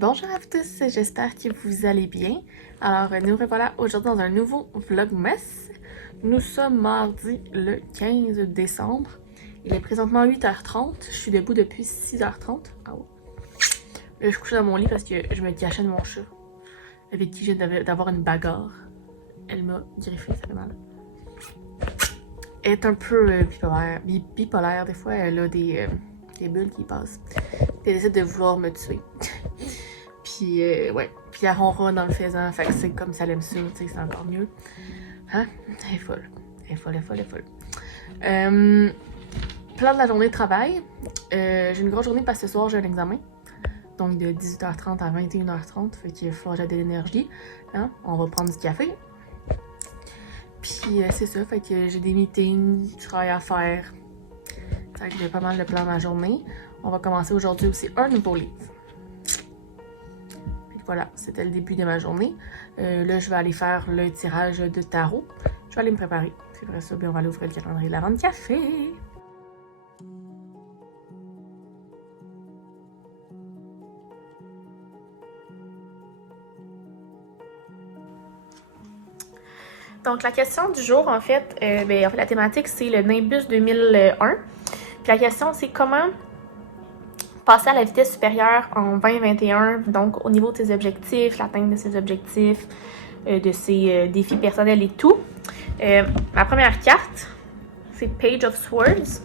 Bonjour à vous tous, j'espère que vous allez bien. Alors, nous revoilà aujourd'hui dans un nouveau Vlogmas. Nous sommes mardi le 15 décembre. Il est présentement 8h30. Je suis debout depuis 6h30. Ah ouais. Je suis couchée dans mon lit parce que je me cachais de mon chat, avec qui je viens d'avoir une bagarre. Elle m'a griffé, ça fait mal. Elle est un peu bipolaire. Des fois, elle a des bulles qui passent. Puis elle essaie de vouloir me tuer. Puis, ouais. Puis elle ronronne dans le faisant. Fait que c'est comme ça, elle aime ça, tu sais, c'est encore mieux. Hein? Elle est folle. Elle est folle. Plan de la journée de travail. J'ai une grosse journée parce que ce soir, j'ai un examen. Donc, de 18h30 à 21h30. Fait qu'il faut que j'ai de l'énergie. Hein? On va prendre du café. Puis, c'est ça. Fait que j'ai des meetings, du travail à faire. Ça va être pas mal le plan de ma journée. On va commencer aujourd'hui aussi un nouveau livre. Voilà, c'était le début de ma journée. Là, je vais aller faire le tirage de tarot. Je vais aller me préparer. C'est vrai ça, bien on va aller ouvrir le calendrier de la vente café. Donc, la question du jour, en fait, la thématique, c'est le Nimbus 2001. Puis la question, c'est comment passer à la vitesse supérieure en 2021, donc au niveau de ses objectifs, l'atteinte de ses objectifs, de ses défis personnels et tout. Ma première carte, c'est Page of Swords.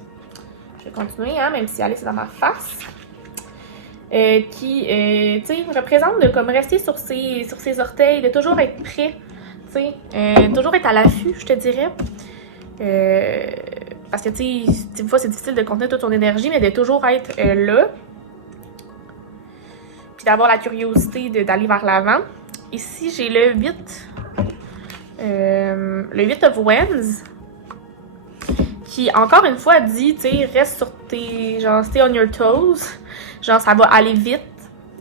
Je vais continuer, hein, même si Alice est dans ma face. Qui, tu sais, représente de comme rester sur ses orteils, de toujours être prêt, tu sais, toujours être à l'affût, je te dirais. Parce que, tu sais, des fois, c'est difficile de contenir toute ton énergie, mais de toujours être là. Puis d'avoir la curiosité d'aller vers l'avant. Ici, j'ai le 8 of Wands, qui, encore une fois, dit, tu sais, reste sur tes, genre, stay on your toes, genre, ça va aller vite.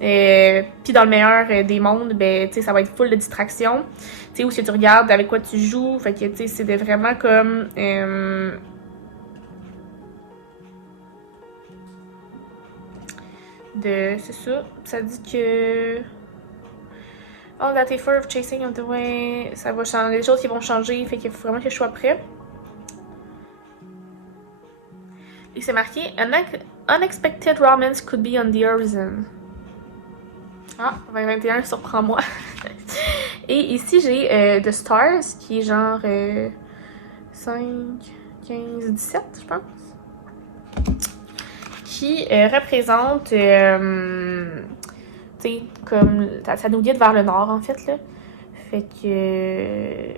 Puis dans le meilleur des mondes, ben, tu sais, ça va être full de distractions. Tu sais, où si tu regardes avec quoi tu joues, fait que, tu sais, c'est vraiment comme... c'est ça dit que all that effort of chasing of the way, ça va changer, les choses qui vont changer, fait qu'il faut vraiment que je sois prêt. Et c'est marqué unexpected romance could be on the horizon. Ah, 2021, surprends-moi. Et ici j'ai The Stars qui est genre 5, 15, 17 je pense, qui représente, tu sais, comme, ça nous guide vers le nord, en fait, là. Fait que,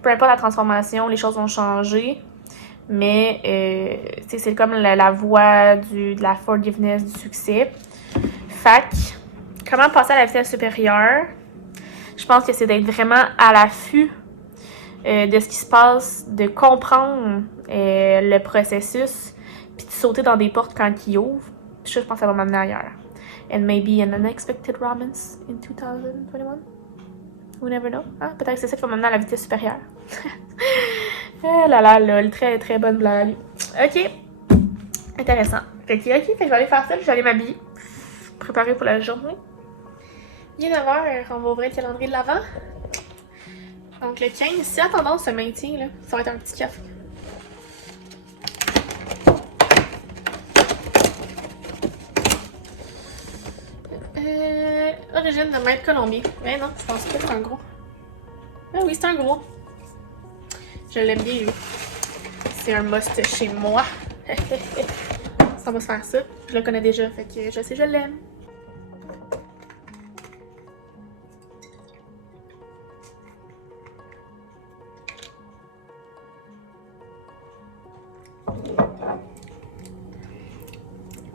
peu importe la transformation, les choses vont changer, mais, tu sais, c'est comme la voie de la forgiveness, du succès. Fait que, comment passer à la vitesse supérieure? Je pense que c'est d'être vraiment à l'affût de ce qui se passe, de comprendre le processus, puis de sauter dans des portes quand ils ouvrent. Puis ça, je pense que ça va m'amener ailleurs. And maybe an unexpected romance in 2021. We never know. Hein? Peut-être que c'est ça qui va m'amener à la vitesse supérieure. Oh là là, lol, très très bonne blague. Ok, intéressant. Fait que je vais aller faire ça, je vais aller m'habiller, préparer pour la journée. Il est 9h, on va ouvrir le calendrier de l'Avent. Donc le 15, si la tendance se maintient, là, ça va être un petit café. Origine de maître Colombier. Mais non, je pense pas que c'est un gros. Ah oui, c'est un gros. Je l'aime bien, lui. C'est un must chez moi. Ça va se faire ça. Je le connais déjà, fait que je sais, je l'aime.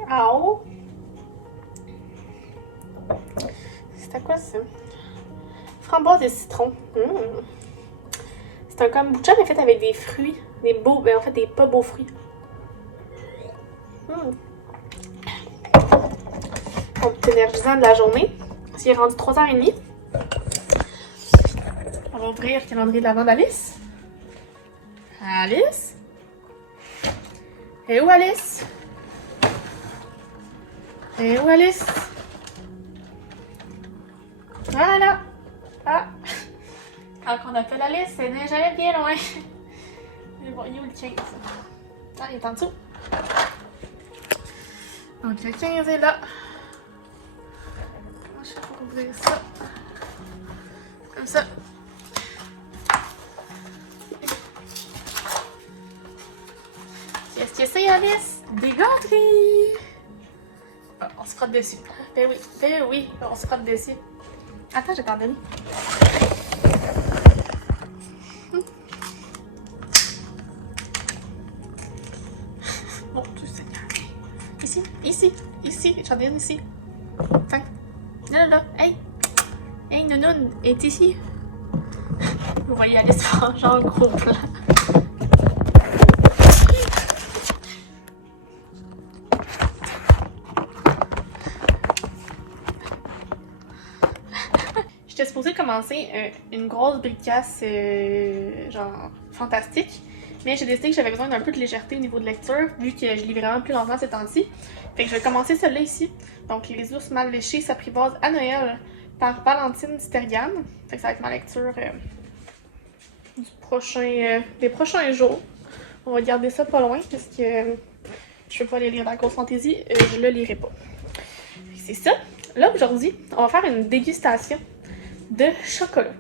Au! C'était quoi ça? Framboise et citron. C'est un kombucha mais fait avec des fruits. Des beaux, en fait des pas beaux fruits. Mon petit énergisant de la journée. Il est rendu 3h30. On va ouvrir le calendrier de l'Avent d'Alice. Alice? Et où Alice? Et où Alice? Voilà! Ah! Quand on a fait la liste, c'est n'est jamais bien loin. Mais bon, il est où le 15? Ah, il est en dessous. Donc le 15 est là. Je vais ouvrir ça. Comme ça. Qu'est-ce que c'est, Alice? Des gâteries! Ah, on se frotte dessus. Ben oui, on se frotte dessus. Attends, je vais t'en donner. Mon Dieu Seigneur. Ici. J'en ai une ici. Tiens. Là. Hey, Nounoun est ici. Vous voyez Alice faire genre gros plan. J'étais supposée commencer une grosse bricasse genre fantastique, mais j'ai décidé que j'avais besoin d'un peu de légèreté au niveau de lecture, vu que je lis vraiment plus longtemps ces temps-ci. Fait que je vais commencer celle-là ici. Donc Les ours mal léchés s'apprivoisent à Noël par Valentine Stergan. Fait que ça va être ma lecture des prochains jours. On va garder ça pas loin parce que je veux pas aller lire la grosse fantaisie, je le lirai pas. C'est ça. Là aujourd'hui, on va faire une dégustation de chocolat.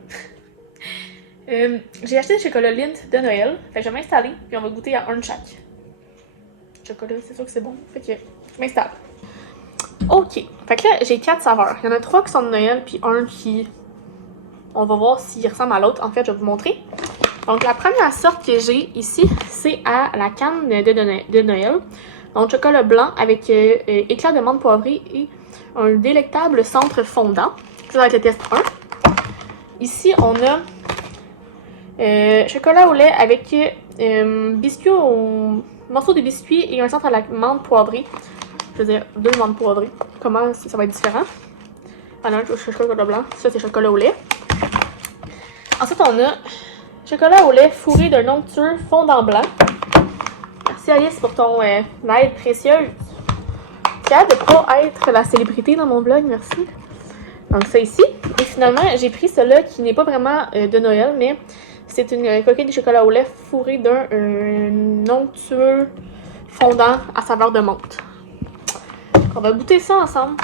J'ai acheté des chocolats Lindt de Noël. Fait que je vais m'installer puis on va goûter à un de chaque. Chocolat, c'est sûr que c'est bon. Fait que je m'installe. Ok. Fait que là, j'ai 4 saveurs. Il y en a 3 qui sont de Noël puis un qui... On va voir s'il ressemble à l'autre. En fait, je vais vous montrer. Donc la première sorte que j'ai ici, c'est à la canne de Noël. Donc chocolat blanc avec éclat de menthe poivrée et un délectable centre fondant. Ça va être le test 1. Ici, on a chocolat au lait avec biscuit au morceau de biscuit et un centre à la menthe poivrée. Je veux dire, 2 menthes poivrées. Comment ça va être différent? Ah non, c'est chocolat blanc. Ça, c'est chocolat au lait. Ensuite, on a chocolat au lait fourré d'un onctueux fondant blanc. Merci Alice pour ton aide précieuse. Fière de ne pas être la célébrité dans mon blog, merci. Donc ça ici. Et finalement, j'ai pris celui-là qui n'est pas vraiment de Noël, mais c'est une coquille de chocolat au lait fourrée d'un onctueux fondant à saveur de menthe. On va goûter ça ensemble.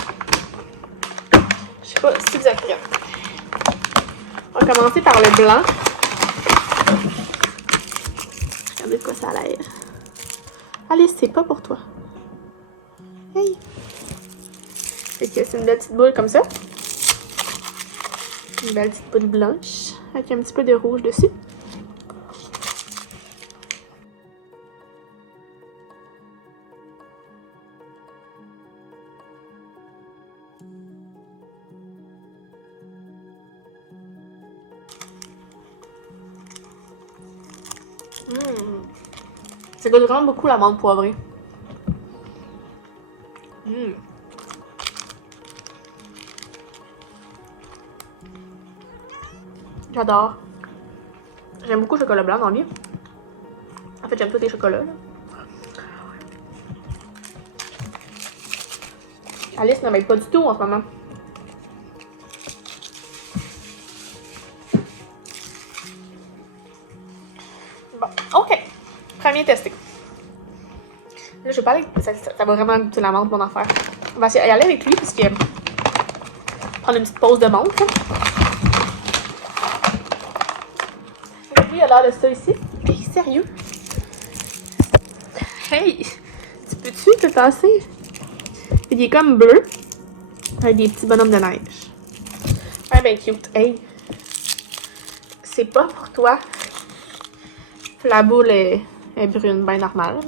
Je sais pas si vous êtes prêts. On va commencer par le blanc. Regardez de quoi ça a l'air. Alice, c'est pas pour toi. Hey! Fait que c'est une belle petite boule comme ça. Une belle petite boule blanche avec un petit peu de rouge dessus. Ça goûte vraiment beaucoup la menthe poivrée. J'adore. J'aime beaucoup le chocolat blanc dans le lit. En fait, j'aime tous les chocolats. Là. Alice ne m'aide pas du tout en ce moment. Bon, ok. Premier testé. Là, je vais pas aller. Ça va vraiment goûter la menthe, mon affaire. On va y aller avec lui, parce que. Prendre une petite pause de menthe. Hein. Lui, il a l'air de ça ici. Hey, sérieux? Hey! Tu peux-tu te passer? Il est comme bleu. Avec des petits bonhommes de neige. Ah, ben cute. Hey! C'est pas pour toi. La boule est brune, ben normale.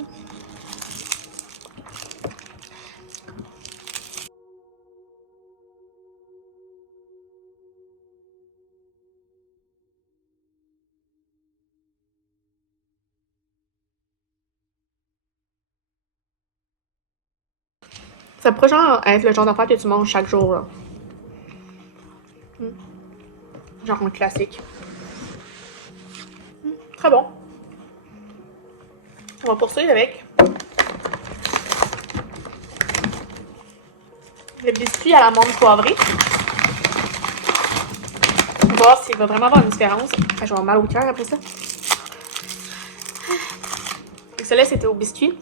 Ça pourrait genre être le genre d'affaire que tu manges chaque jour, là. Genre un classique. Très bon. On va poursuivre avec le biscuit à la menthe poivrée. voir s'il va vraiment avoir une différence. Enfin, je vais avoir mal au cœur après ça. Et celui-là, c'était au biscuit.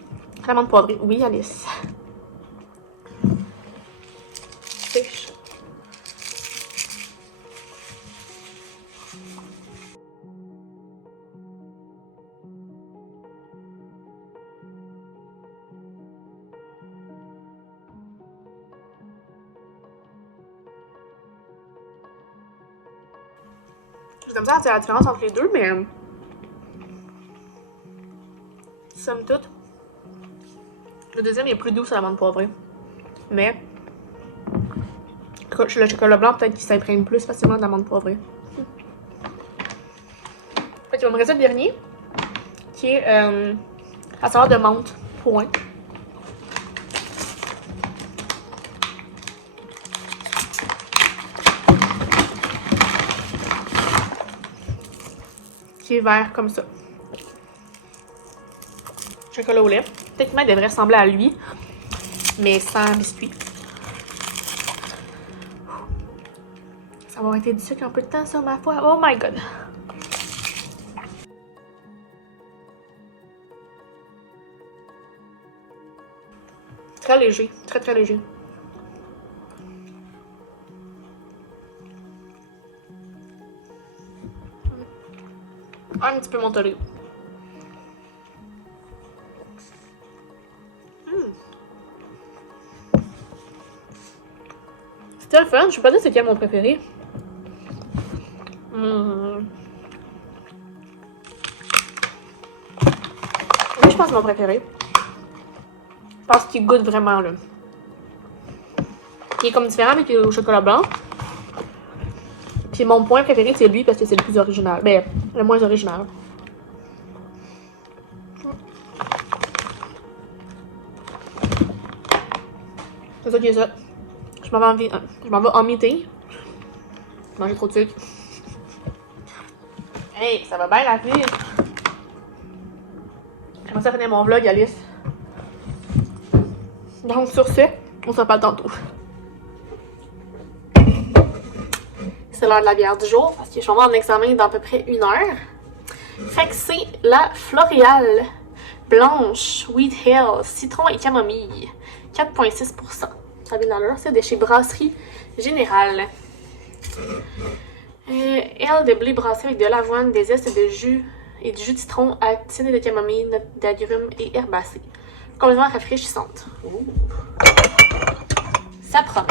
L'amande poivrée. Oui, Alice. Fiche. J'ai comme ça à dire la différence entre les deux, mais somme toute, le deuxième est plus doux sur l'amande poivrée. Mais le chocolat blanc, peut-être qu'il s'imprègne plus facilement de l'amande poivrée. Fait qu'il va me rester le dernier, qui est la saveur de menthe point. Qui est vert comme ça. Chocolat au lait. Techniquement, il devrait ressembler à lui, mais sans biscuit. Ça va avoir été du sucre en peu de temps, ça, ma foi. Oh my god! Très léger, très très léger. Un petit peu mentholé. C'était le fun. Je sais pas dire c'est quel mon préféré. Oui, je pense que c'est mon préféré. Parce qu'il goûte vraiment, là. Il est comme différent avec le chocolat blanc. Puis mon point préféré, c'est lui parce que c'est le plus original. Ben, le moins original. C'est ça qui est ça. Je m'en vais en meeting. Manger trop de sucre. Hey, ça va bien la fille. Je commence à finir mon vlog, Alice. Donc sur ce, on se reparle tantôt. C'est l'heure de la bière du jour parce que je suis en examen dans à peu près 1 heure. Fait que c'est la Floréal blanche Wheat Hill citron et camomille. 4,6%. Ça vient dans l'heure, c'est de chez Brasserie Générale. Aile de blé brassée avec de l'avoine, des zestes de jus et du jus de citron actiné de camomille, notes d'agrumes et herbacées. Complètement rafraîchissante. Ouh. Ça promet.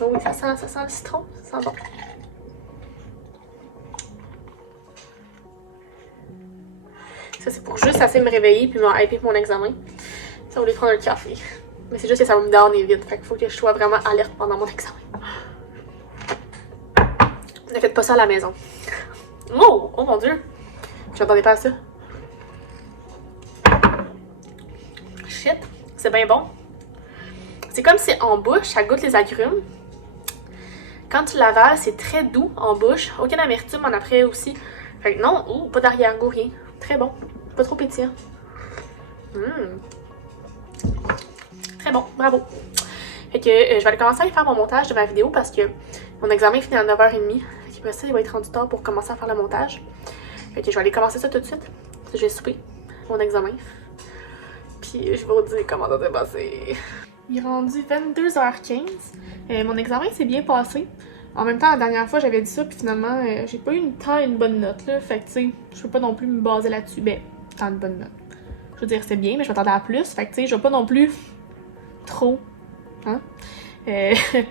Oh oui, ça sent le citron, ça sent bon. Ça, c'est pour juste assez me réveiller puis me hyper pour mon examen. Ça va aller prendre un café. Mais c'est juste que ça va me donner vite. Fait qu'il faut que je sois vraiment alerte pendant mon examen. Ne faites pas ça à la maison. Oh mon dieu. Je m'attendais pas à ça. Shit. C'est bien bon. C'est comme si en bouche, ça goûte les agrumes. Quand tu l'avales, c'est très doux en bouche. Aucune amertume en après aussi. Fait que non, pas d'arrière-goût, rien. Très bon. Pas trop pétillant. Très bon, bravo. Fait que je vais aller commencer à aller faire mon montage de ma vidéo parce que mon examen finit à 9h30. Après ça, il va être rendu tard pour commencer à faire le montage. Fait que je vais aller commencer ça tout de suite. Je vais souper mon examen. Puis je vais vous dire comment ça s'est passé. Il est rendu 22h15. Mon examen s'est bien passé. En même temps, la dernière fois, j'avais dit ça, puis finalement, j'ai pas eu une bonne note, là. Fait que, tu sais, je peux pas non plus me baser là-dessus. Ben, tant une bonne note. Je veux dire, c'est bien, mais je m'attendais à plus. Fait que, tu sais, je vais pas non plus trop,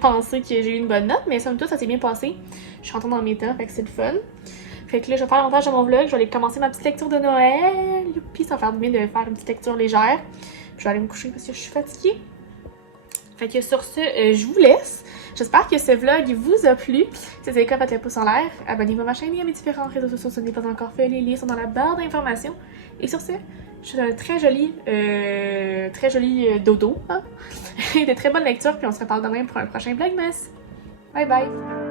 penser que j'ai eu une bonne note, mais somme toute, ça s'est bien passé. Je suis rentrée dans mes temps, fait que c'est le fun. Fait que là, je vais faire le montage de mon vlog. Je vais aller commencer ma petite lecture de Noël. Youpi, ça va faire du bien de faire une petite lecture légère. Puis je vais aller me coucher parce que je suis fatiguée. Fait que sur ce, je vous laisse. J'espère que ce vlog vous a plu. Si c'est le cas, faites le pouce en l'air. Abonnez-vous à ma chaîne et à mes différents réseaux sociaux si ce n'est pas encore fait. Les liens sont dans la barre d'informations. Et sur ce, je vous souhaite un très joli dodo. Hein? Et de très bonnes lectures. Puis on se reparle demain pour un prochain vlogmas. Bye bye!